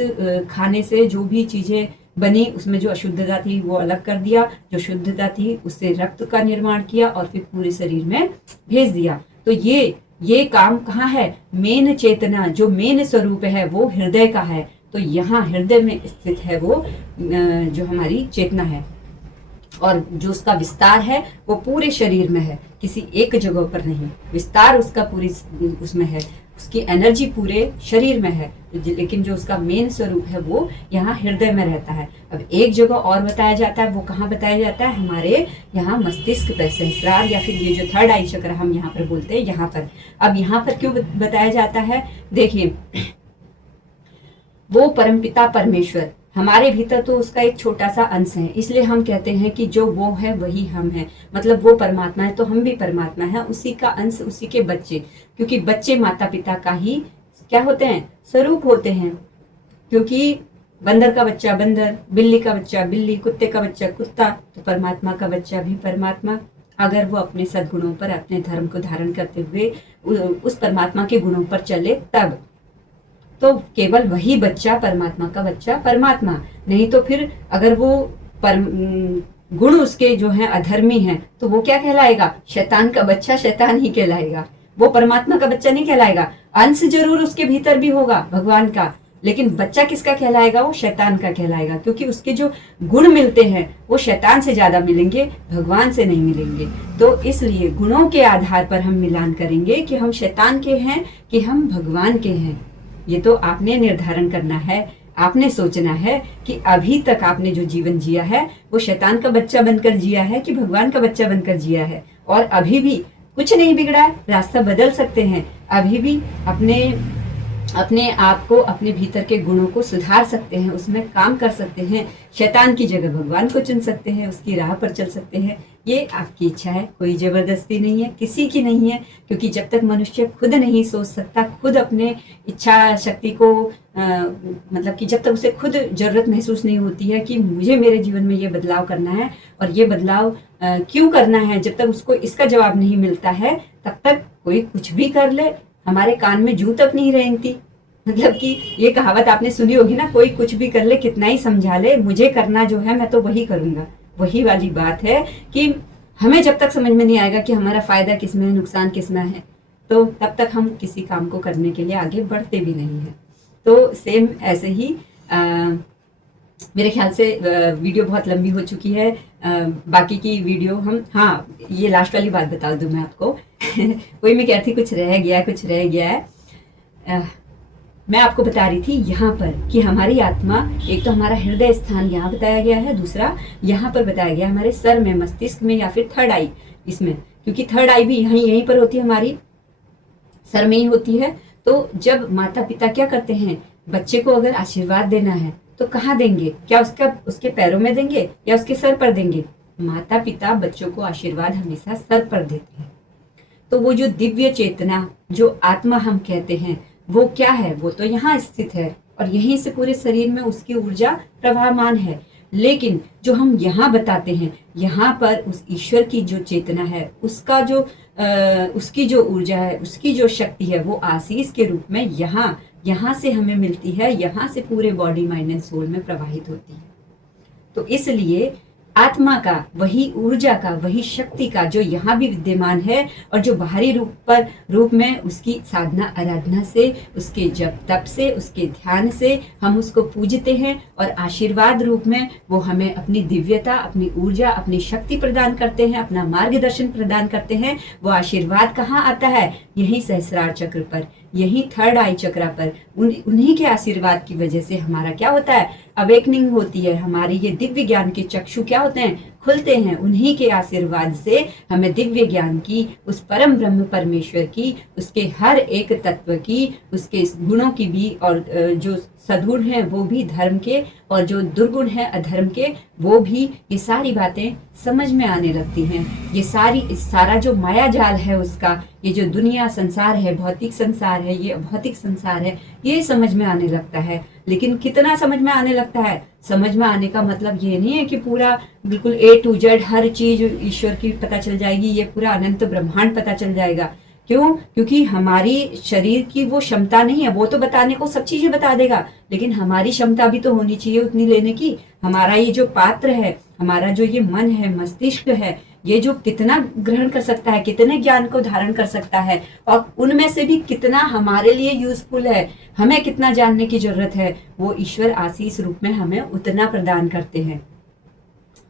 खाने से जो भी चीजें बनी उसमें जो अशुद्धता थी वो अलग कर दिया, जो शुद्धता थी उससे रक्त का निर्माण किया और फिर पूरे शरीर में भेज दिया। तो ये काम कहाँ है? मेन चेतना, जो मेन स्वरूप है वो हृदय का है। तो यहाँ हृदय में स्थित है वो जो हमारी चेतना है, और जो उसका विस्तार है वो पूरे शरीर में है, किसी एक जगह पर नहीं। विस्तार उसका पूरी उसमें है, उसकी एनर्जी पूरे शरीर में है, लेकिन जो उसका मेन स्वरूप है वो यहाँ हृदय में रहता है। अब एक जगह और बताया जाता है, वो कहाँ बताया जाता है? हमारे यहाँ मस्तिष्क पे, सहस्रार, या फिर ये जो थर्ड आई चक्र हम यहाँ पर बोलते हैं, यहाँ पर। अब यहाँ पर क्यों बताया जाता है? देखिए, वो परमपिता परमेश्वर हमारे भीतर तो उसका एक छोटा सा अंश है, इसलिए हम कहते हैं कि जो वो है वही हम हैं। मतलब वो परमात्मा है तो हम भी परमात्मा है, उसी का अंश, उसी के बच्चे। क्योंकि बच्चे माता पिता का ही क्या होते हैं? स्वरूप होते हैं। क्योंकि बंदर का बच्चा बंदर, बिल्ली का बच्चा बिल्ली, कुत्ते का बच्चा कुत्ता, तो परमात्मा का बच्चा भी परमात्मा, अगर वो अपने सद्गुणों पर, अपने धर्म को धारण करते हुए उस परमात्मा के गुणों पर चले तब। तो केवल वही बच्चा, परमात्मा का बच्चा परमात्मा। नहीं तो फिर अगर वो गुण उसके जो है अधर्मी हैं तो वो क्या कहलाएगा? शैतान का बच्चा शैतान ही कहलाएगा, वो परमात्मा का बच्चा नहीं कहलाएगा। अंश जरूर उसके भीतर भी होगा भगवान का, लेकिन बच्चा किसका कहलाएगा? वो शैतान का कहलाएगा, क्योंकि उसके जो गुण मिलते हैं वो शैतान से ज्यादा मिलेंगे, भगवान से नहीं मिलेंगे। तो इसलिए गुणों के आधार पर हम मिलान करेंगे कि हम शैतान के हैं कि हम भगवान के हैं। ये तो आपने निर्धारण करना है, आपने सोचना है कि अभी तक आपने जो जीवन जिया है वो शैतान का बच्चा बनकर जिया है कि भगवान का बच्चा बनकर जिया है। और अभी भी कुछ नहीं बिगड़ा है, रास्ता बदल सकते हैं, अभी भी अपने आप को, अपने भीतर के गुणों को सुधार सकते हैं, उसमें काम कर सकते हैं, शैतान की जगह भगवान को चुन सकते हैं, उसकी राह पर चल सकते हैं। ये आपकी इच्छा है, कोई जबरदस्ती नहीं है, किसी की नहीं है। क्योंकि जब तक मनुष्य खुद नहीं सोच सकता, खुद अपने इच्छा शक्ति को मतलब कि जब तक उसे खुद जरूरत महसूस नहीं होती है कि मुझे मेरे जीवन में ये बदलाव करना है और ये बदलाव क्यों करना है, जब तक उसको इसका जवाब नहीं मिलता है तब तक कोई कुछ भी कर ले, हमारे कान में जूं तक नहीं रेंगती। मतलब कि ये कहावत आपने सुनी होगी ना, कोई कुछ भी कर ले, कितना ही समझा ले, मुझे करना जो है मैं तो वही करूंगा। वही वाली बात है कि हमें जब तक समझ में नहीं आएगा कि हमारा फायदा किसमें है, नुकसान किसमें है, तो तब तक हम किसी काम को करने के लिए आगे बढ़ते भी नहीं है। तो सेम ऐसे ही मेरे ख्याल से वीडियो बहुत लंबी हो चुकी है। बाकी की वीडियो हम, हाँ ये लास्ट वाली बात बता दूं मैं आपको वही मैं कह रही थी, कुछ रह गया है। मैं आपको बता रही थी यहाँ पर कि हमारी आत्मा, एक तो हमारा हृदय स्थान यहाँ बताया गया है, दूसरा यहाँ पर बताया गया हमारे सर में, मस्तिष्क में, या फिर थर्ड आई इसमें, क्योंकि थर्ड आई भी यहीं पर होती है, हमारी सर में ही होती है। तो जब माता पिता क्या करते हैं, बच्चे को अगर आशीर्वाद देना है तो कहाँ देंगे? क्या उसके पैरों में देंगे या उसके सर पर देंगे? माता पिता बच्चों को आशीर्वाद हमेशा सर पर देते हैं। तो वो जो दिव्य चेतना, जो आत्मा हम कहते हैं, वो क्या है? वो तो यहाँ स्थित है और यहीं से पूरे शरीर में उसकी ऊर्जा प्रवाहमान है। लेकिन जो हम यहाँ बताते हैं, यहाँ पर उस ईश्वर की जो चेतना है, उसका जो उसकी जो ऊर्जा है, उसकी जो शक्ति है, वो आशीष के रूप में यहाँ से हमें मिलती है, यहाँ से पूरे बॉडी, माइंड एंड सोल में प्रवाहित होती है। तो इसलिए आत्मा का, वही ऊर्जा का, वही शक्ति का जो यहाँ भी विद्यमान है और जो बाहरी रूप में उसकी साधना आराधना से, उसके जप तप से, उसके ध्यान से हम उसको पूजते हैं और आशीर्वाद रूप में वो हमें अपनी दिव्यता, अपनी ऊर्जा, अपनी शक्ति प्रदान करते हैं, अपना मार्गदर्शन प्रदान करते हैं। वो आशीर्वाद कहाँ आता है? यही सहस्रार चक्र पर, यही थर्ड आई चक्रा पर। उन्हीं के आशीर्वाद की वजह से हमारा क्या होता है? अवेकनिंग होती है, हमारे ये दिव्य ज्ञान के चक्षु क्या होते हैं? खुलते हैं। उन्हीं के आशीर्वाद से हमें दिव्य ज्ञान की, उस परम ब्रह्म परमेश्वर की, उसके हर एक तत्व की, उसके गुणों की भी, और जो सद्गुण हैं वो भी धर्म के, और जो दुर्गुण है अधर्म के वो भी, ये सारी बातें समझ में आने लगती हैं। ये सारा जो माया जाल है उसका, ये जो दुनिया संसार है, भौतिक संसार है, ये भौतिक संसार है, ये समझ में आने लगता है। लेकिन कितना समझ में आने लगता है? समझ में आने का मतलब ये नहीं है कि पूरा बिल्कुल A to Z हर चीज ईश्वर की पता चल जाएगी, ये पूरा अनंत ब्रह्मांड पता चल जाएगा। क्यों? क्योंकि हमारी शरीर की वो क्षमता नहीं है। वो तो बताने को सब चीजें बता देगा, लेकिन हमारी क्षमता भी तो होनी चाहिए उतनी लेने की। हमारा ये जो पात्र है, हमारा जो ये मन है, मस्तिष्क है, ये जो कितना ग्रहण कर सकता है, कितने ज्ञान को धारण कर सकता है, और उनमें से भी कितना हमारे लिए यूजफुल है, हमें कितना जानने की जरूरत है, वो ईश्वर आशीष रूप में हमें उतना प्रदान करते हैं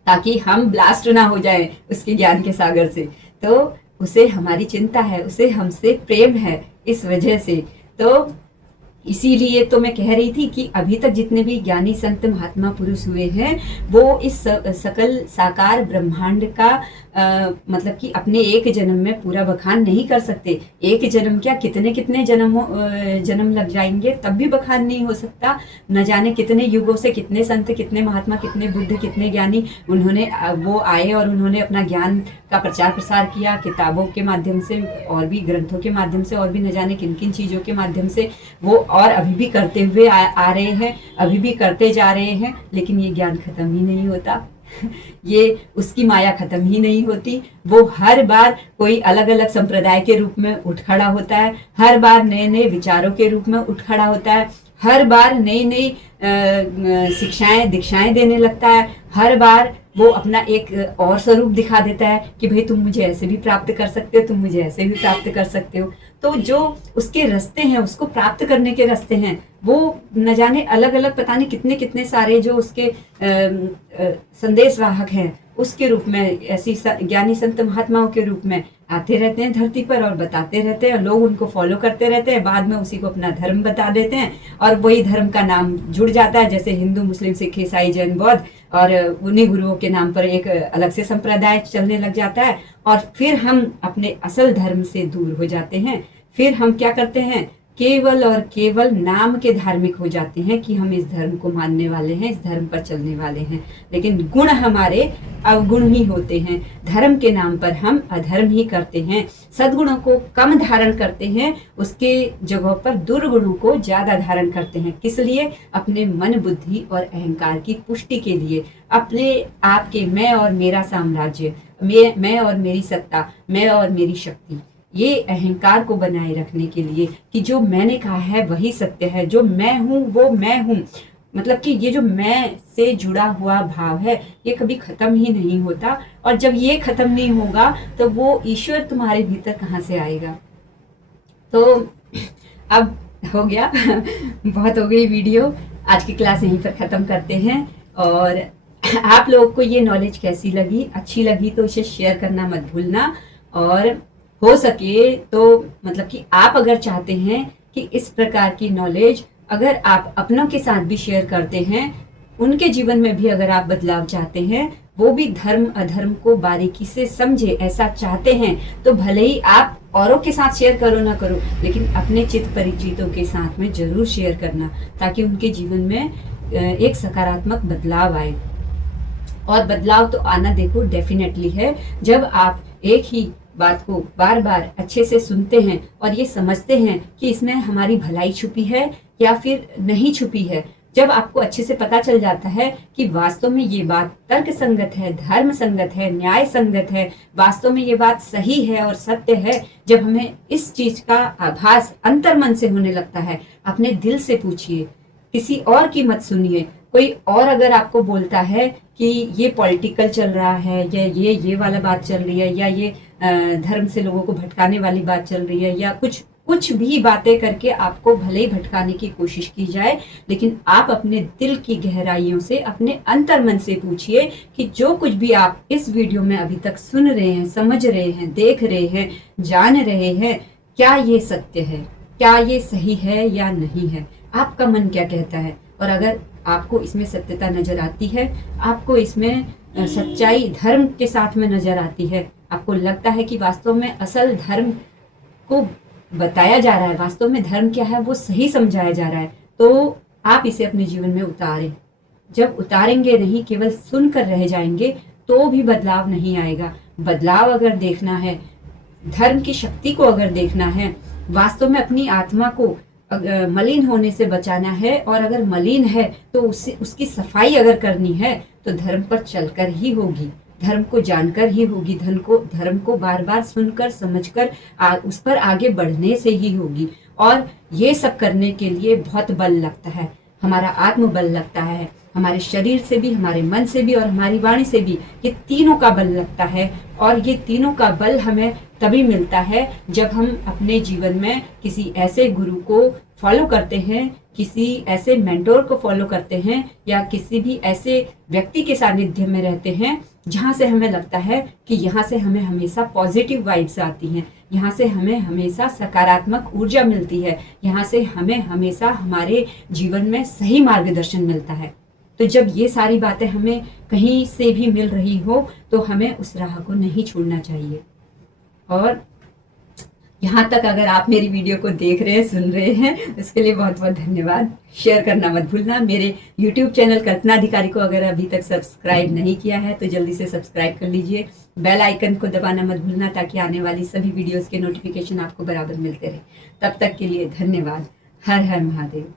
ताकि हम ब्लास्ट ना हो जाए उसके ज्ञान के सागर से। तो उसे हमारी चिंता है, उसे हमसे प्रेम है, इस वजह से। तो इसीलिए तो मैं कह रही थी कि अभी तक जितने भी ज्ञानी संत महात्मा पुरुष हुए हैं, वो इस सकल साकार ब्रह्मांड का मतलब कि अपने एक जन्म में पूरा बखान नहीं कर सकते। एक जन्म क्या, कितने कितने जन्म लग जाएंगे तब भी बखान नहीं हो सकता। न जाने कितने युगों से कितने संत, कितने महात्मा, कितने बुद्ध, कितने ज्ञानी उन्होंने वो आए और उन्होंने अपना ज्ञान का प्रचार प्रसार किया, किताबों के माध्यम से और भी ग्रंथों के माध्यम से और भी न जाने किन किन चीज़ों के माध्यम से वो, और अभी भी करते हुए आ रहे हैं, अभी भी करते जा रहे हैं। लेकिन ये ज्ञान खत्म ही नहीं होता ये उसकी माया खत्म ही नहीं होती। वो हर बार कोई अलग अलग संप्रदाय के रूप में उठ खड़ा होता है, हर बार नए नए विचारों के रूप में उठ खड़ा होता है, हर बार नई नई शिक्षाएं दीक्षाएं देने लगता है। हर बार वो अपना एक और स्वरूप दिखा देता है कि भाई तुम मुझे ऐसे भी प्राप्त कर सकते हो, तुम मुझे ऐसे भी प्राप्त कर सकते हो। तो जो उसके रास्ते हैं, उसको प्राप्त करने के रास्ते हैं, वो न जाने अलग अलग पता नहीं कितने कितने सारे जो उसके संदेश वाहक हैं उसके रूप में, ऐसी ज्ञानी संत महात्माओं के रूप में आते रहते हैं धरती पर और बताते रहते हैं। लोग उनको फॉलो करते रहते हैं, बाद में उसी को अपना धर्म बता देते हैं और वही धर्म का नाम जुड़ जाता है, जैसे हिंदू, मुस्लिम, सिख, ईसाई, जैन, बौद्ध, और उन्हीं गुरुओं के नाम पर एक अलग से संप्रदाय चलने लग जाता है। और फिर हम अपने असल धर्म से दूर हो जाते हैं। फिर हम क्या करते हैं, केवल और केवल नाम के धार्मिक हो जाते हैं कि हम इस धर्म को मानने वाले हैं, इस धर्म पर चलने वाले हैं, लेकिन गुण हमारे अवगुण ही होते हैं। धर्म के नाम पर हम अधर्म ही करते हैं, सद्गुणों को कम धारण करते हैं, उसके जगह पर दुर्गुणों को ज्यादा धारण करते हैं। किस लिए? अपने मन, बुद्धि और अहंकार की पुष्टि के लिए, अपने आप के मैं और मेरा साम्राज्य, मैं और मेरी सत्ता, मैं और मेरी शक्ति, ये अहंकार को बनाए रखने के लिए कि जो मैंने कहा है वही सत्य है, जो मैं हूँ वो मैं हूँ। मतलब कि ये जो मैं से जुड़ा हुआ भाव है ये कभी खत्म ही नहीं होता, और जब ये खत्म नहीं होगा तो वो ईश्वर तुम्हारे भीतर कहाँ से आएगा। तो अब हो गया बहुत हो गई वीडियो, आज की क्लास यहीं पर ख़त्म करते हैं। और आप लोगों को ये नॉलेज कैसी लगी, अच्छी लगी तो इसे शेयर करना मत भूलना। और हो सके तो मतलब कि आप अगर चाहते हैं कि इस प्रकार की नॉलेज अगर आप अपनों के साथ भी शेयर करते हैं, उनके जीवन में भी अगर आप बदलाव चाहते हैं, वो भी धर्म अधर्म को बारीकी से समझे, ऐसा चाहते हैं, तो भले ही आप औरों के साथ शेयर करो ना करो, लेकिन अपने चित परिचितों के साथ में जरूर शेयर करना, ताकि उनके जीवन में एक सकारात्मक बदलाव आए। और बदलाव तो आना देखो डेफिनेटली है, जब आप एक ही बात को बार बार अच्छे से सुनते हैं और ये समझते हैं कि इसमें हमारी भलाई छुपी है या फिर नहीं छुपी है। जब आपको अच्छे से पता चल जाता है कि वास्तव में ये बात तर्क संगत है, धर्म संगत है, न्याय संगत है, वास्तव में ये बात सही है और सत्य है, जब हमें इस चीज का आभास अंतर्मन से होने लगता है, अपने दिल से पूछिए, किसी और की मत सुनिए। कोई और अगर आपको बोलता है कि ये पॉलिटिकल चल रहा है, या ये वाला बात चल रही है, या ये धर्म से लोगों को भटकाने वाली बात चल रही है, या कुछ भी बातें करके आपको भले ही भटकाने की कोशिश की जाए, लेकिन आप अपने दिल की गहराइयों से, अपने अंतर्मन से पूछिए कि जो कुछ भी आप इस वीडियो में अभी तक सुन रहे हैं, समझ रहे हैं, देख रहे हैं, जान रहे हैं, क्या ये सत्य है, क्या ये सही है या नहीं है, आपका मन क्या कहता है। और अगर आपको इसमें सत्यता नजर आती है, आपको इसमें सच्चाई धर्म के साथ में नजर आती है, आपको लगता है कि वास्तव में असल धर्म को बताया जा रहा है, वास्तव में धर्म क्या है वो सही समझाया जा रहा है, तो आप इसे अपने जीवन में उतारें। जब उतारेंगे नहीं, केवल सुनकर रह जाएंगे, तो भी बदलाव नहीं आएगा। बदलाव अगर देखना है, धर्म की शक्ति को अगर देखना है, वास्तव में अपनी आत्मा को मलिन होने से बचाना है, और अगर मलिन है तो उसकी सफाई अगर करनी है तो धर्म पर चलकर ही होगी, धर्म को जानकर ही होगी, धर्म को बार बार सुनकर समझकर उस पर आगे बढ़ने से ही होगी। और ये सब करने के लिए बहुत बल लगता है, हमारा आत्मबल लगता है, हमारे शरीर से भी, हमारे मन से भी और हमारी वाणी से भी, ये तीनों का बल लगता है। और ये तीनों का बल हमें तभी मिलता है जब हम अपने जीवन में किसी ऐसे गुरु को फॉलो करते हैं, किसी ऐसे मेंटोर को फॉलो करते हैं, या किसी भी ऐसे व्यक्ति के सानिध्य में रहते हैं जहाँ से हमें लगता है कि यहाँ से हमें हमेशा पॉजिटिव वाइब्स आती हैं, यहाँ से हमें हमेशा सकारात्मक ऊर्जा मिलती है, यहाँ से हमें हमेशा हमारे जीवन में सही मार्गदर्शन मिलता है। तो जब ये सारी बातें हमें कहीं से भी मिल रही हो तो हमें उस राह को नहीं छोड़ना चाहिए। और यहाँ तक अगर आप मेरी वीडियो को देख रहे हैं, सुन रहे हैं, उसके लिए बहुत बहुत धन्यवाद। शेयर करना मत भूलना। मेरे YouTube चैनल कल्पना अधिकारी को अगर अभी तक सब्सक्राइब नहीं किया है तो जल्दी से सब्सक्राइब कर लीजिए। बेल आइकन को दबाना मत भूलना, ताकि आने वाली सभी वीडियोस के नोटिफिकेशन आपको बराबर मिलते रहे। तब तक के लिए धन्यवाद। हर हर महादेव।